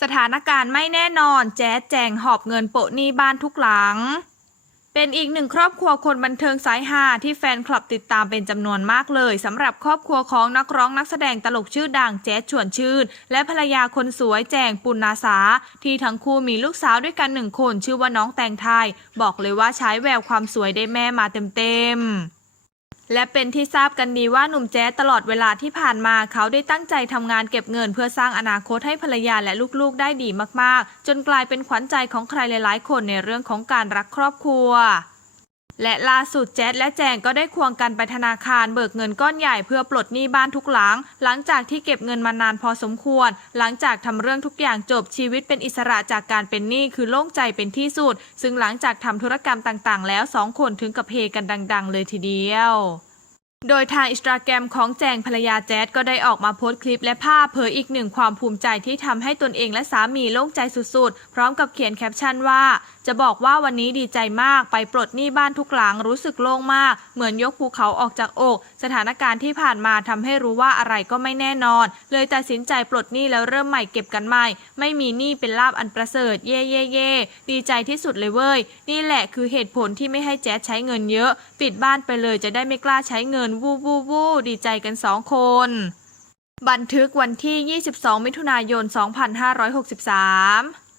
สถานการณ์ไม่แน่นอนแจ๊ดแจงหอบเงินโปะหนี้บ้านทุกหลัง เป็นอีกหนึ่งครอบครัวคนบันเทิงสายฮาที่แฟนคลับติดตามเป็นจำนวนมากเลยสำหรับครอบครัวของนักร้องนักแสดงตลกชื่อดังแจ๊ดชวนชื่น และภรรยาคนสวยแจงปุณนาสา ที่ทั้งคู่มีลูกสาวด้วยกันหนึ่งคนชื่อว่าน้องแตงไทย บอกเลยว่าใช้แววความสวยได้แม่มาเต็มๆ และเป็นที่ทราบกันดีว่าหนุ่มแจ๊ดตลอดเวลาที่ผ่านมาเขาได้ตั้งใจทำงานเก็บเงิน เพื่อสร้างอนาคตให้ภรรยาและลูกๆได้ดีมากๆ จนกลายเป็นขวัญใจของใครหลายๆ คนในเรื่องของการรักครอบครัว และล่าสุดแจ๊ดและแจงก็ได้ควงกันไปธนาคารเบิกเงินก้อนใหญ่เพื่อปลดหนี้บ้านทุกหลัง หลังจากที่เก็บเงินมานานพอสมควร หลังจากทำเรื่องทุกอย่างจบชีวิตเป็นอิสระจากการเป็นหนี้คือโล่งใจเป็นที่สุด ซึ่งหลังจากทำธุรกรรมต่างๆ แล้วสองคนถึงกับเฮกันดัง ๆ เลยทีเดียว โดยทางอินสตาแกรมของแจงภรรยาแจ๊ดก็ได้ออกมาโพสต์คลิปและภาพเผยอีกหนึ่งความภูมิใจที่ทำให้ตนเองและสามีโล่งใจสุดๆ พร้อมกับเขียนแคปชั่นว่า จะบอกว่าวันนี้ดีใจมากไปปลดหนี้บ้านทุกหลังรู้สึกโล่งมาก เหมือนยกภูเขาออกจากอก สถานการณ์ที่ผ่านมาทำให้รู้ว่าอะไรก็ไม่แน่นอน เลยตัดสินใจปลดหนี้แล้วเริ่มใหม่เก็บกันใหม่ ไม่มีหนี้เป็นลาบอันประเสริฐเย่เย่เย่ดีใจที่สุดเลยเว้ยนี่แหละคือเหตุผลที่ไม่ให้แจ๊ดใช้เงินเยอะ ปิดบ้านไปเลยจะได้ไม่กล้าใช้เงินนวู้วู้วู้ดีใจกันสองคน บันทึกวันที่ 22 มิถุนายน 2563